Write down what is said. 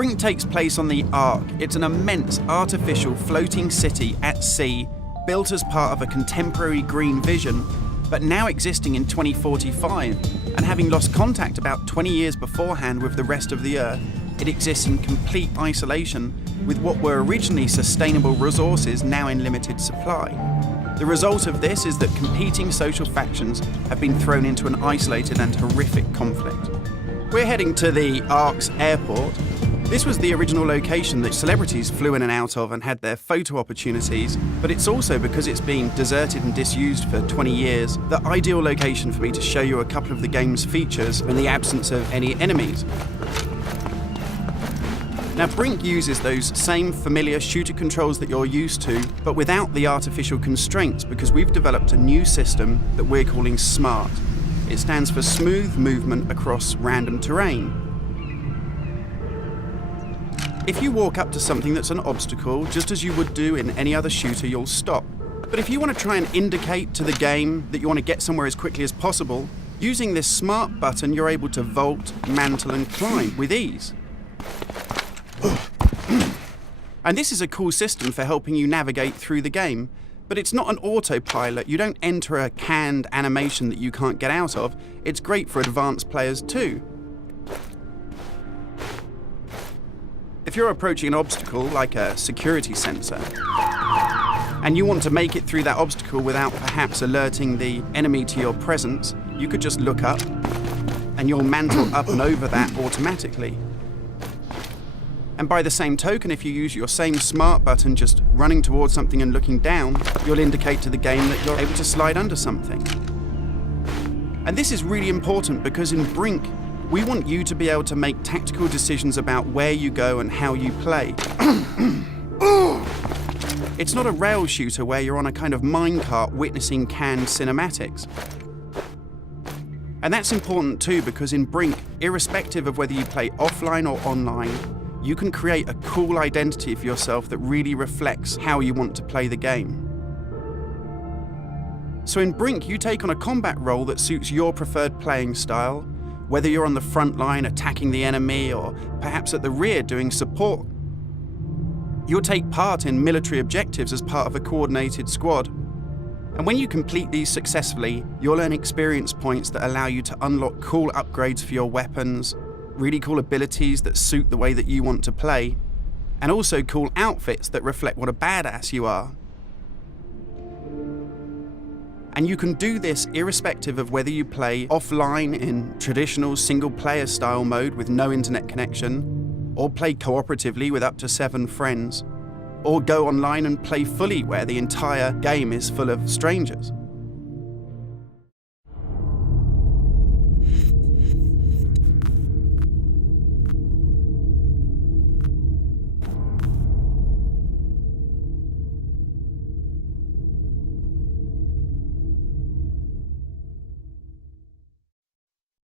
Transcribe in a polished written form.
Brink takes place on the Ark. It's an immense artificial floating city at sea, built as part of a contemporary green vision, but now existing in 2045, and having lost contact about 20 years beforehand with the rest of the Earth, it exists in complete isolation with what were originally sustainable resources now in limited supply. The result of this is that competing social factions have been thrown into an isolated and horrific conflict. We're heading to the Ark's airport. This was the original location that celebrities flew in and out of and had their photo opportunities, but it's also, because it's been deserted and disused for 20 years, the ideal location for me to show you a couple of the game's features in the absence of any enemies. Now, Brink uses those same familiar shooter controls that you're used to, but without the artificial constraints, because we've developed a new system that we're calling SMART. It stands for Smooth Movement Across Random Terrain. If you walk up to something that's an obstacle, just as you would do in any other shooter, you'll stop. But if you want to try and indicate to the game that you want to get somewhere as quickly as possible, using this SMART button, you're able to vault, mantle, and climb with ease. And this is a cool system for helping you navigate through the game, but it's not an autopilot. You don't enter a canned animation that you can't get out of. It's great for advanced players too. If you're approaching an obstacle, like a security sensor, and you want to make it through that obstacle without perhaps alerting the enemy to your presence, you could just look up, and you'll mantle up and over that automatically. And by the same token, if you use your same SMART button just running towards something and looking down, you'll indicate to the game that you're able to slide under something. And this is really important because in Brink, we want you to be able to make tactical decisions about where you go and how you play. It's not a rail shooter where you're on a kind of minecart witnessing canned cinematics. And that's important too, because in Brink, irrespective of whether you play offline or online, you can create a cool identity for yourself that really reflects how you want to play the game. So in Brink, you take on a combat role that suits your preferred playing style, whether you're on the front line attacking the enemy or perhaps at the rear doing support. You'll take part in military objectives as part of a coordinated squad. And when you complete these successfully, you'll earn experience points that allow you to unlock cool upgrades for your weapons, really cool abilities that suit the way that you want to play, and also cool outfits that reflect what a badass you are. And you can do this irrespective of whether you play offline in traditional single-player style mode with no internet connection, or play cooperatively with up to 7 friends, or go online and play fully where the entire game is full of strangers.